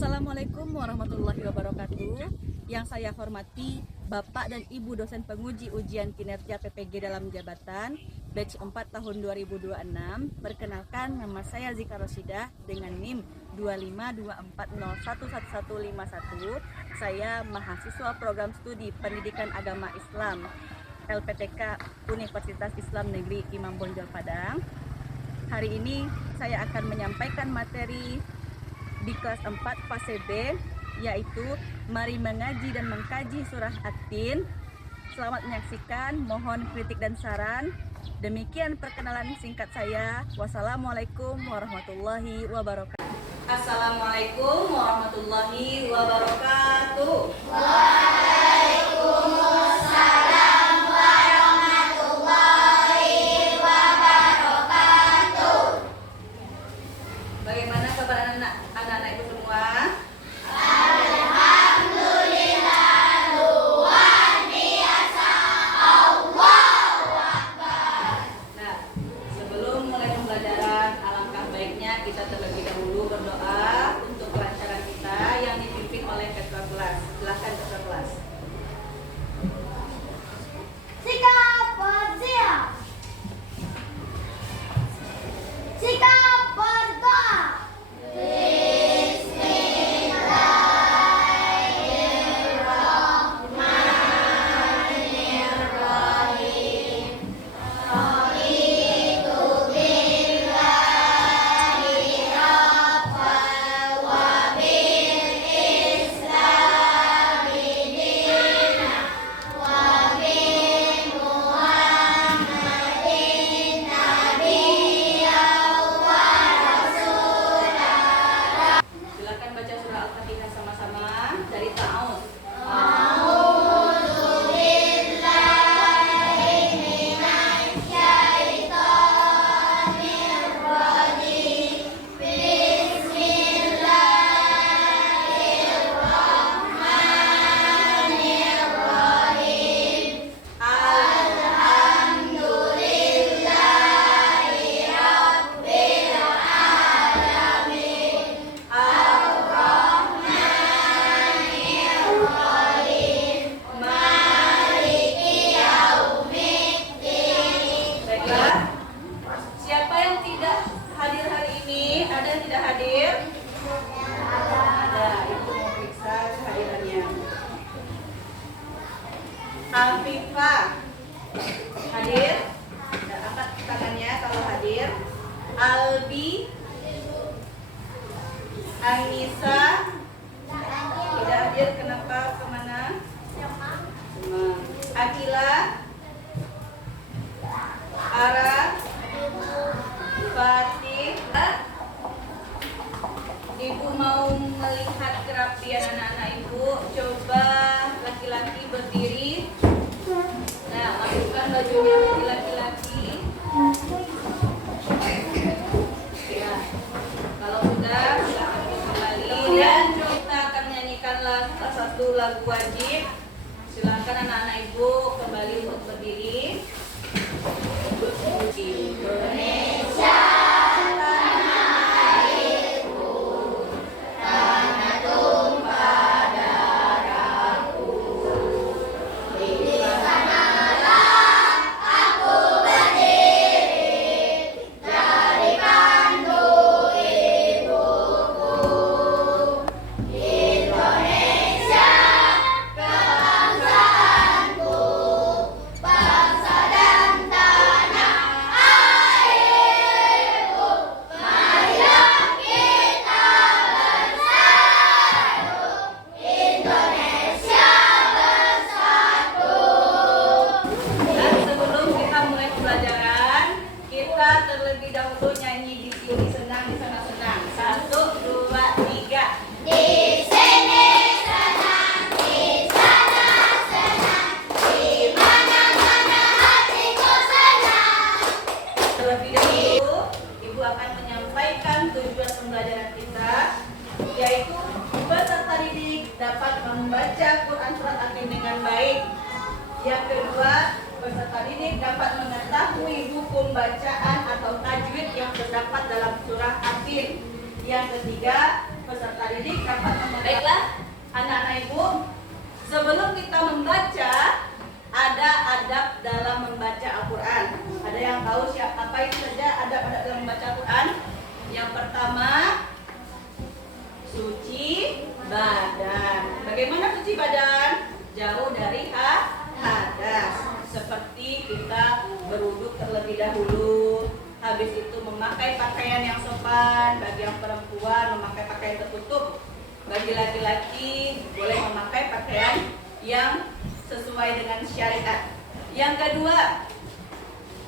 Assalamualaikum warahmatullahi wabarakatuh. Yang saya hormati Bapak dan Ibu dosen penguji ujian kinerja PPG dalam jabatan batch 4 tahun 2026. Perkenalkan, nama saya Zika Rosidah dengan NIM 25240111151. Saya mahasiswa program studi Pendidikan Agama Islam LPTK Universitas Islam Negeri Imam Bonjol Padang. Hari ini saya akan menyampaikan materi di kelas 4 fase B, yaitu mari mengaji dan mengkaji surah At-Tin. Selamat menyaksikan, mohon kritik dan saran. Demikian perkenalan singkat saya. Wassalamualaikum warahmatullahi wabarakatuh. Assalamualaikum warahmatullahi wabarakatuh. Waalaikumsalam warahmatullahi wabarakatuh. Bagaimana kabar anak-anak ibu semua? Alhamdulillah, luar biasa. Allahu Akbar. Nah, sebelum mulai pembelajaran, alangkah baiknya kita terlebih dahulu berdoa untuk kelancaran kita yang dipimpin oleh ketua kelas. Silakan ketua kelas. Sikap bersiap. Sikap berdoa. Silakan baca surah Al-Fatihah sama-sama dari Ta'awuz. Baiklah. Siapa yang tidak hadir hari ini? Ada yang tidak hadir? Ada. Ibu mau periksa kehadirannya. Afifah hadir? Angkat tangannya kalau hadir. Albi, Anissa tidak hadir. Kenapa? Kemana? Akila, Ara, Fatih. Ibu mau melihat kerapian anak-anak ibu. Coba laki-laki berdiri. Nah, masukkan bajunya bagi laki-laki. Ya, kalau sudah silakan kembali. Dan kita akan menyanyikan salah satu lagu wajib. Silakan anak-anak ibu kembali untuk berdiri. Indonesia, tanah airku, tanah tumpah darahku. Di sanalah aku berdiri, jadikanku ibuku. Indonesia, kebangsaanku, bangsa dan tanah airku. Marilah kita bersatu, Indonesia bersatu. Dan sebelum kita mulai pembelajaran, kita terlebih dahulu nyanyi di sini senang, di sana senang. 1, 2, 3. Di sini senang, di sana senang, di mana-mana hatiku senang. Terlebih dahulu, Ibu akan menyampaikan tujuan pembelajaran kita, yaitu peserta didik dapat membaca Quran Surat At-Tin dengan baik. Yang kedua, peserta didik dapat mengetahui hukum bacaan atau tajwid yang terdapat dalam surah At-Tin. Yang ketiga, peserta didik dapat pertama, suci badan. Bagaimana suci badan? Jauh dari hadas. Seperti kita berwudu terlebih dahulu. Habis itu memakai pakaian yang sopan. Bagi yang perempuan memakai pakaian tertutup. Bagi laki-laki boleh memakai pakaian yang sesuai dengan syariat. Yang kedua,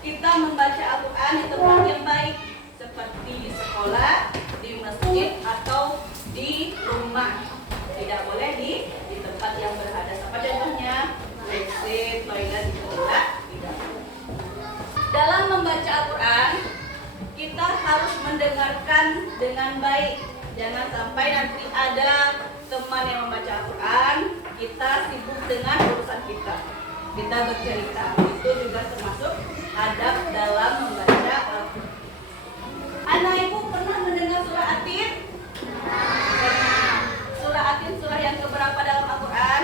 kita membaca Al-Quran di tempat yang baik, seperti di sekolah, di masjid, atau di rumah. Tidak boleh di tempat yang berhadas. Apa contohnya? WC, toilet, itu tidak. Dalam membaca Al-Quran, kita harus mendengarkan dengan baik. Jangan sampai nanti ada teman yang membaca Al-Quran, kita sibuk dengan urusan kita. Kita bercerita. Itu juga termasuk adab dalam membaca Al-Quran. Anak ibu pernah mendengar surah Atin? Surah Atin surah yang keberapa dalam Al-Quran?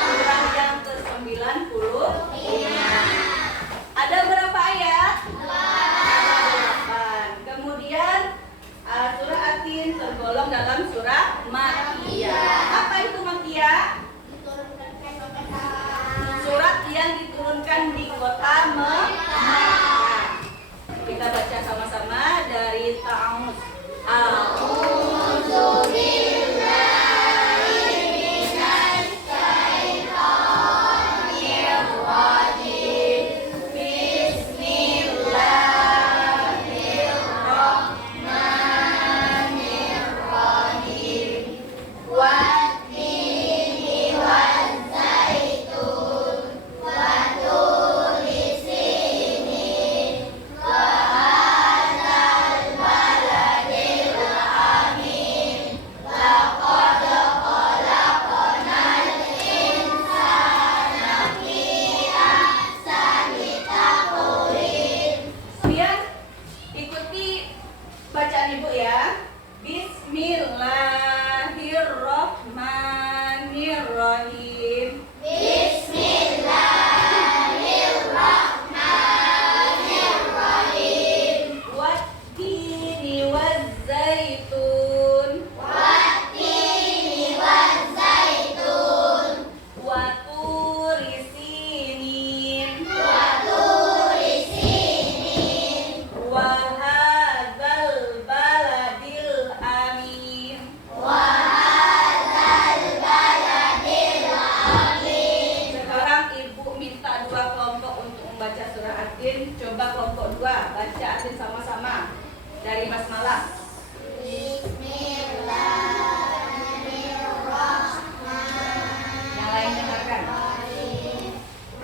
Surah yang ke-90. Ada berapa ayat? 8. Kemudian surah Atin tergolong dalam surah Makkiyah. Apa itu Makkiyah? Surat yang diturunkan di kota Makkah. Kita baca sama-sama dari Ta'awuz. A'udzu billahi minasy syaithanir rajim. Bismillahirrahmanirrahim. Wat-tini waz-zaitun wa turi sinin wa hadzal baladil amin. Laqad khalaqnal insana fi ahsani taqwim. Kemudian ikuti bacaan ibu ya. Bismillahirrahmanirrahim. Bismillahirrahmanirrahim. Wat-tini waz-zaitun Wat-tini waz-zaitun wa turi sinin wa turi sinin wa hadzal baladil amin. wa hadzal baladil amin. Sekarang ibu minta dua kelompok untuk membaca surah Atin. Coba kelompok 2 baca Atin sama-sama dari basmalah. Bismillahirrahmanirrahim. Yang lain dengarkan.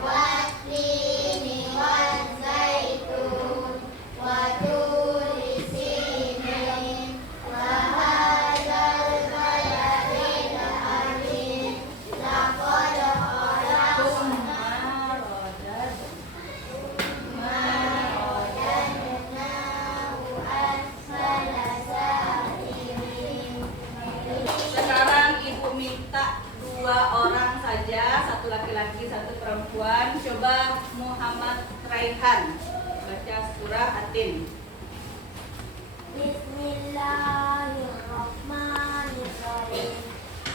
Wat-tini waz-zaitun wa turi sinin wa hadzal baladil amin. Laqad khalaqnahu asfala safilin. Sekarang ibu minta 2 orang saja, satu laki-laki, satu perempuan. Coba Muhammad Raihan baca surah Atin. Bismillahirrahmanirrahim.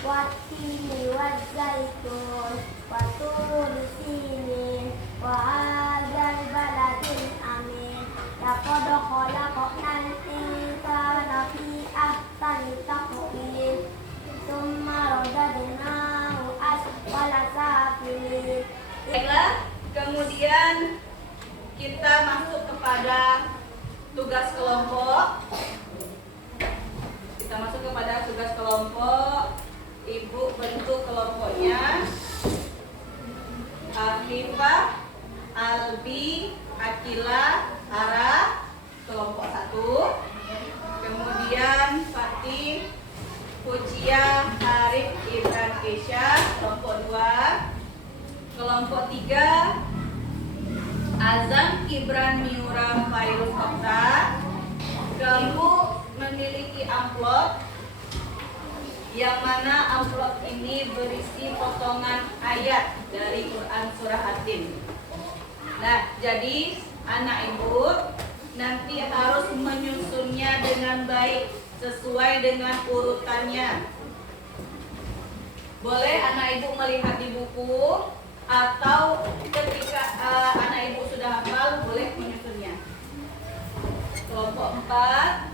Wat-tini waz-zaitun wa turi sinin wa hadzal baladil amin. Laqad khalaqnal insana fi ahsani taqwim. Tsumma radadnahu asfala safilin. Baiklah, kemudian kita masuk kepada tugas kelompok. Kita masuk kepada tugas kelompok. Ibu bentuk kelompoknya. Afifah, Albi, Akila, Ara, kelompok 1. Kemudian Fatih, Fujiah, Arif, Ibran, Kesha, kelompok 2. Kelompok 3, Azam, Ibran, Miura, Fairuz, Okta. Kamu memiliki amplop yang mana amplop ini berisi potongan ayat dari Quran Surah Atin. Nah, jadi anak ibu nanti harus menyusunnya dengan baik sesuai dengan urutannya. Boleh anak ibu melihat di buku atau ketika anak ibu sudah hafal boleh menyusunnya. Kelompok 4.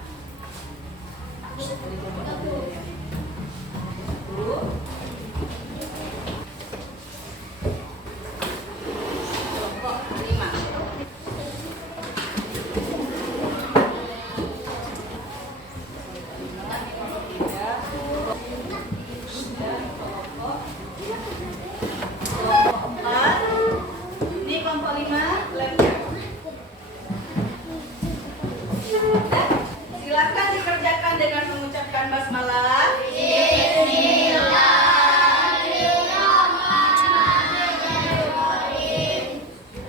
Kelompok 5. Ini kelompok 5 lemnya. Silakan dikerjakan dengan mengucapkan basmalah.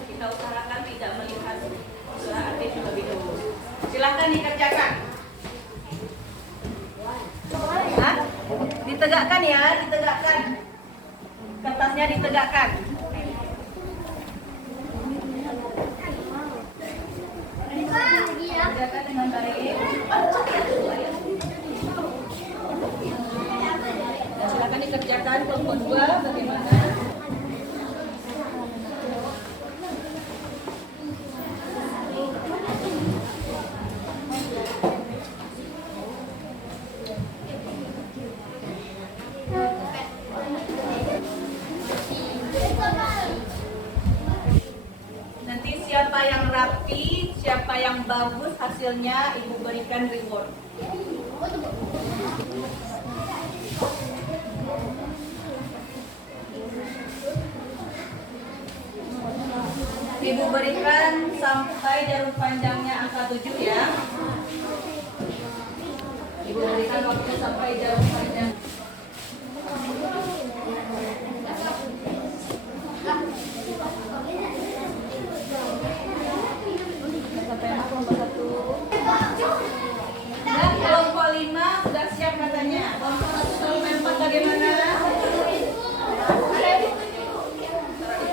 Kita usahakan tidak melihat surah Al-Fatihah terlebih dahulu. Silakan dikerjakan. Hah? Ditegakkan ya, ditegakkan. Kertasnya ditegakkan. Kerjakan dengan baik. Dan silakan dikerjakan kelompok 2 bagaimana? Nanti siapa yang rapi, siapa yang bagus hasilnya ibu berikan reward. Ibu berikan sampai jarum panjangnya angka 7 ya. Ibu berikan waktu sampai jarum panjang. Sampai kelompok 1. Dan kelompok 5 sudah siap katanya. Kelompok 1 sampai 4 bagaimana?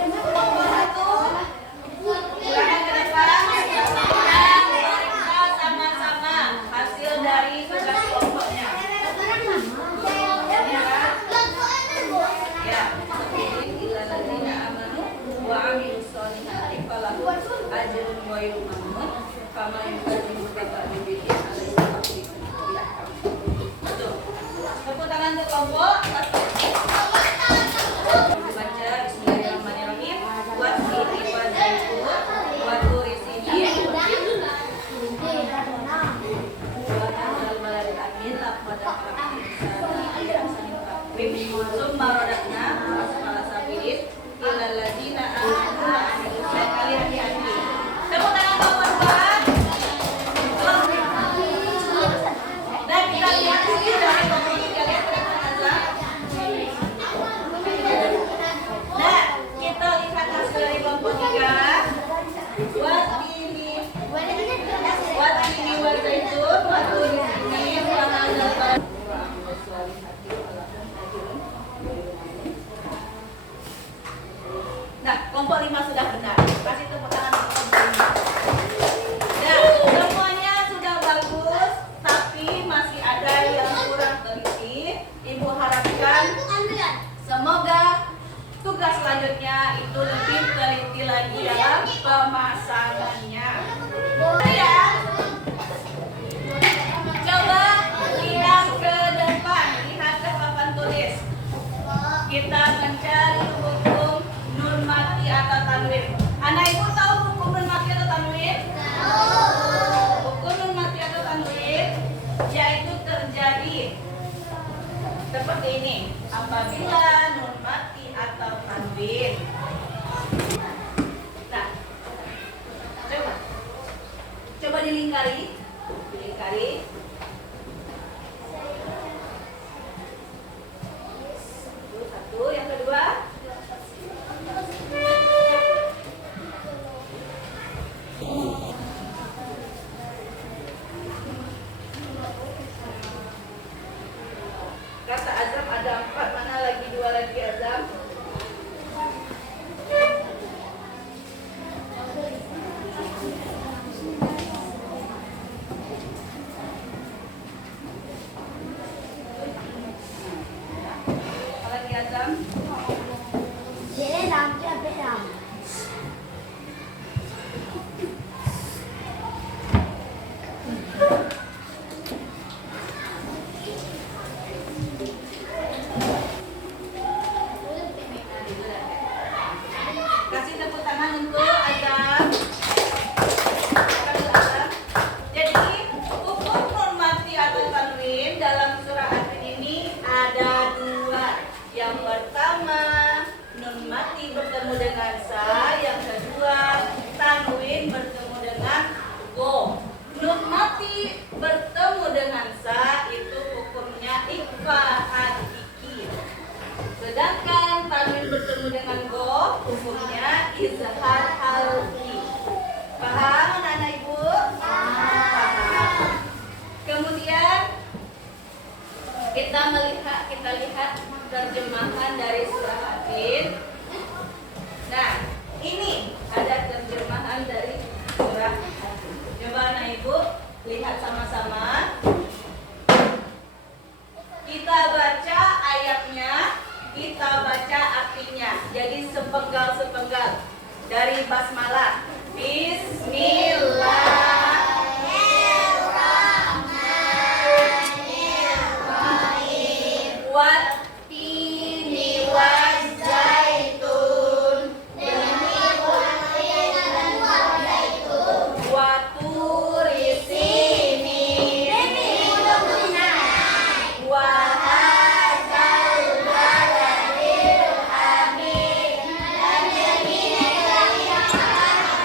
Kelompok 1 silakan ke depan. Dan periksa sama-sama hasil dari tugas kelompoknya. Ya, illalladzina amanu wa amilus solihati falahum ajrun ghairu mamnun kama yukadzibu bibidin alaihi wasallam. Betul. Tepuk tangan untuk kelompok 1. Baca bismillahirrahmanirrahim. Wa tini wa zaitun wa turi sinin wa hadzal baladil amin laqad summa radakna asfala safilin illal ladzina amanu wa amilus solihati. Hati-hati. Tepuk tangan kelompok 4. Dan kita lihat hasil dari kelompok 3. Lihat kelompok azam. Nah, kita lihat hasil dari kelompok 3. Watini wa zaitun wa turi sinin wa hadzal baladil Nah, kelompok 5 sudah benar. Kasih tepuk tangan untuk kelompok 5. Nah, semuanya sudah bagus, tapi masih ada yang kurang teliti. Ibu harapkan semoga tugas selanjutnya itu lebih teliti lagi dalam pemasangannya. Ya. Coba lihat ke depan, lihat ke papan tulis. Kita mencari hukum nun mati atau tanwin. Anak ibu tahu hukum nun mati atau tanwin? Hukum nun mati atau tanwin yaitu terjadi seperti ini apabila nun mati atau tanwin. Nah, coba dilingkari. Satu, yang kedua. Kata azam ada 4, mana lagi 2 lagi azam? dengan sa, yang kedua tanwin bertemu dengan go. Nun mati bertemu dengan sa itu hukumnya ikhfa hakiki. Sedangkan tanwin bertemu dengan go hukumnya izhar halqi. Paham anak-anak ibu? Paham. Kemudian kita lihat terjemahan dari surah Hadid. Nah, ini ada terjemahan dari surah Hadid. Coba anak ibu lihat sama-sama. Kita baca ayatnya, kita baca artinya. Jadi sepenggal-sepenggal dari basmalah. Bismillahirrahmanirrahim. Wattini wazzaitun. Demi watin dan zaitun. Waturi sinin. Demi gunung Sinai. Wahadzal baladil amin. Dan demi negeri yang aman.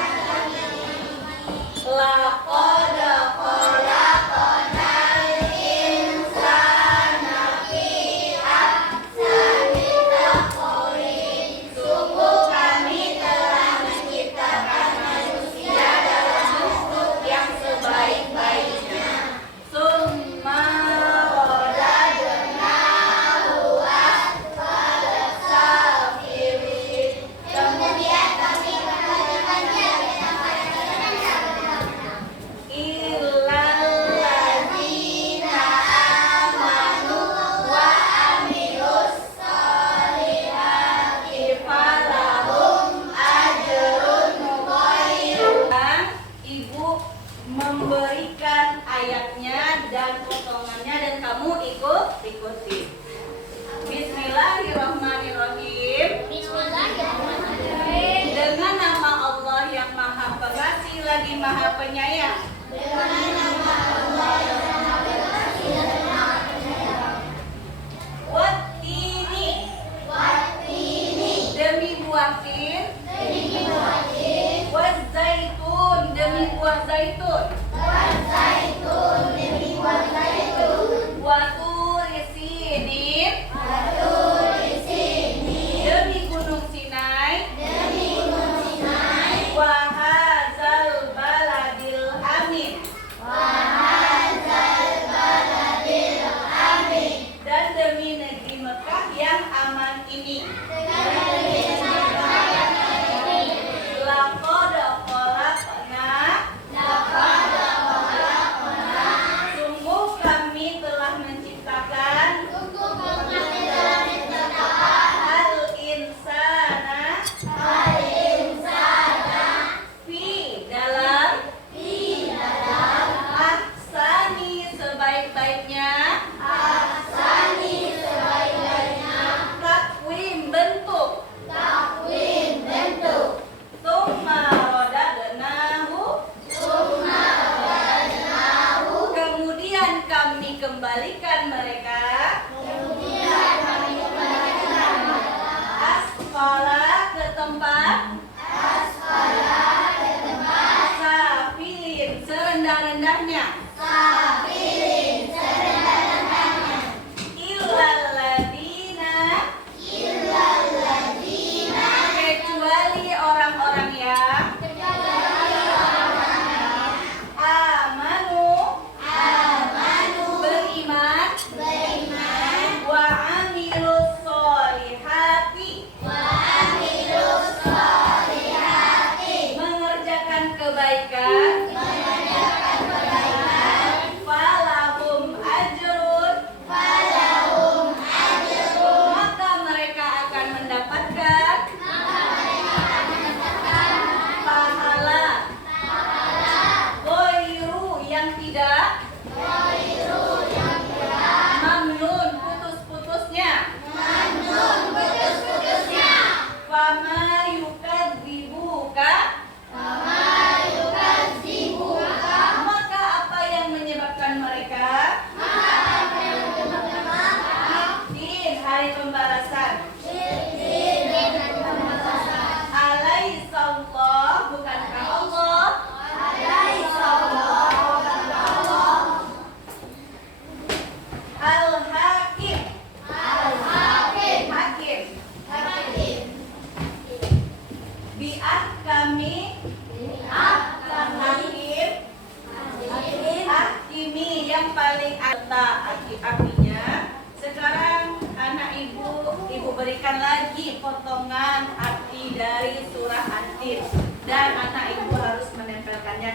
yasin. Dan anak ibu harus menempelkannya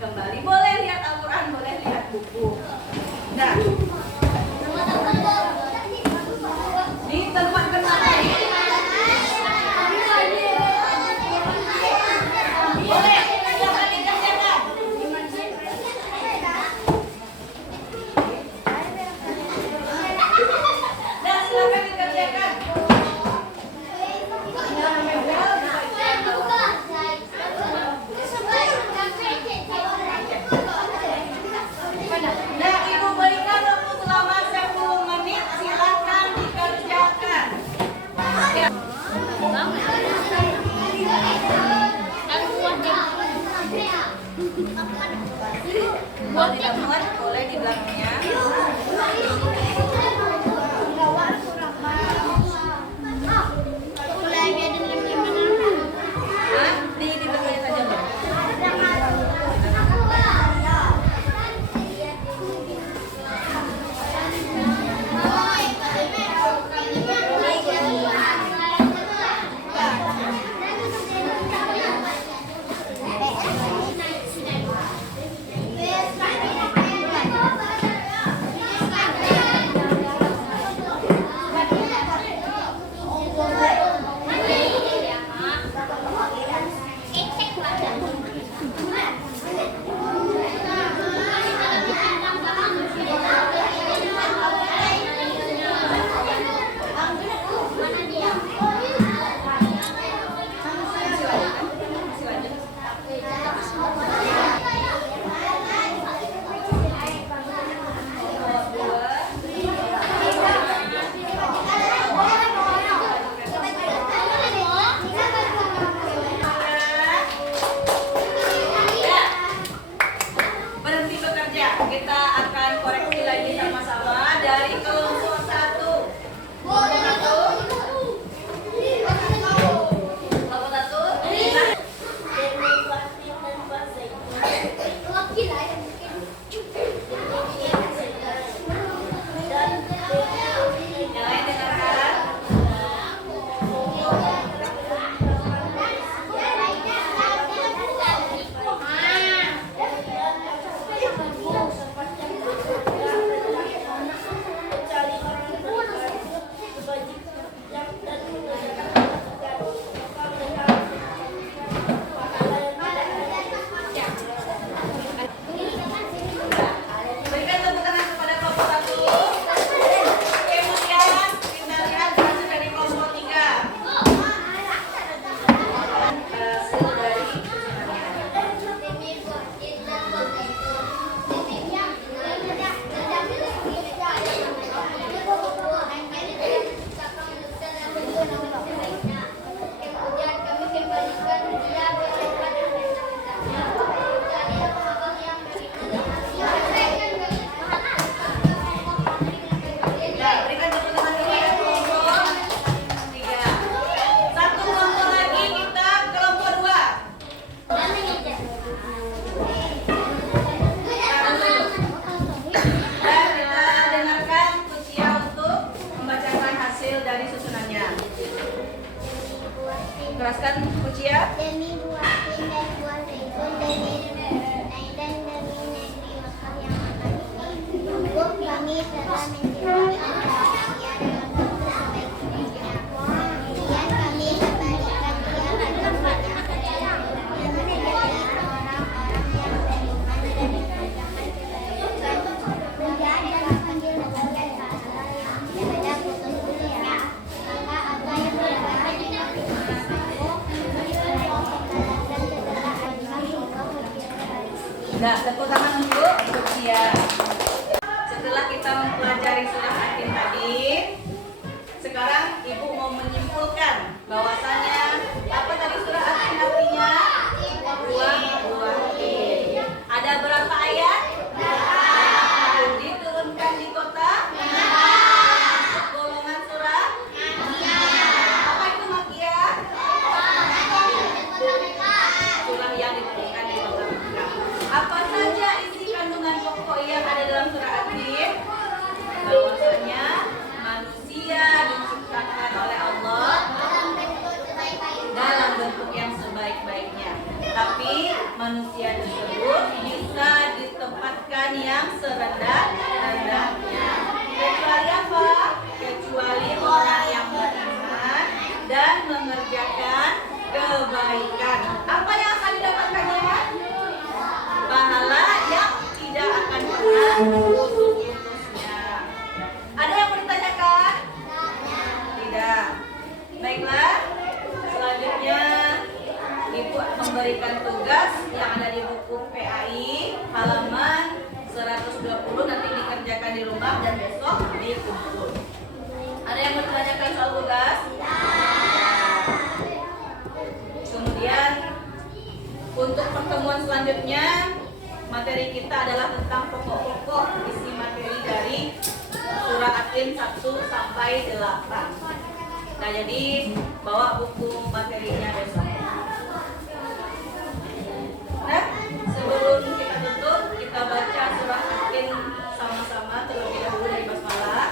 kembali. Boleh lihat Al-Quran, boleh lihat buku. Nah, di tempat mana ini? Boleh, silakan dikerjakan. Nah, silakan dikerjakan. Nah, ibu berikan waktu selama 10 menit. Silakan dikerjakan. Ya. Kalau tidak muat, boleh di belakangnya. Hah? Di belakangnya saja, Mbak. Berhenti bekerja. Kita akan koreksi lagi sama-sama dari kelompok 1. Kelompok 1. Kelompok 1. Yang lain dengarkan. Berikan tepuk tangan kepada kelompok 1. Kemudian kita lihat hasil dari kelompok 3. Hasil dari berikan tepuk tangan kepada kelompok 3. Satu kelompok lagi, kita kelompok 2. Dan kita dengarkan Kucia untuk membacakan hasil dari susunannya. Teruskan Kucia. Demi buah tin dan buah zaitun, demi dan demi negeri Makkah yang akan sungguh kami telah menjadikan dia dengan sebaik-baiknya. Kemudian kami kembalikan dia ke tempatnya yang menjadi orang-orang yang beriman dan mengerjakan kebaikan. Kemudian kami panggil bagian pahala yang ada putus dunia. Maka apa yang berada di dalam aku poin 1 sampai 8. Nah, jadi bawa buku materinya besok. Nah, sebelum kita tutup, kita baca surah Yasin sama-sama terlebih dahulu dari basmalah.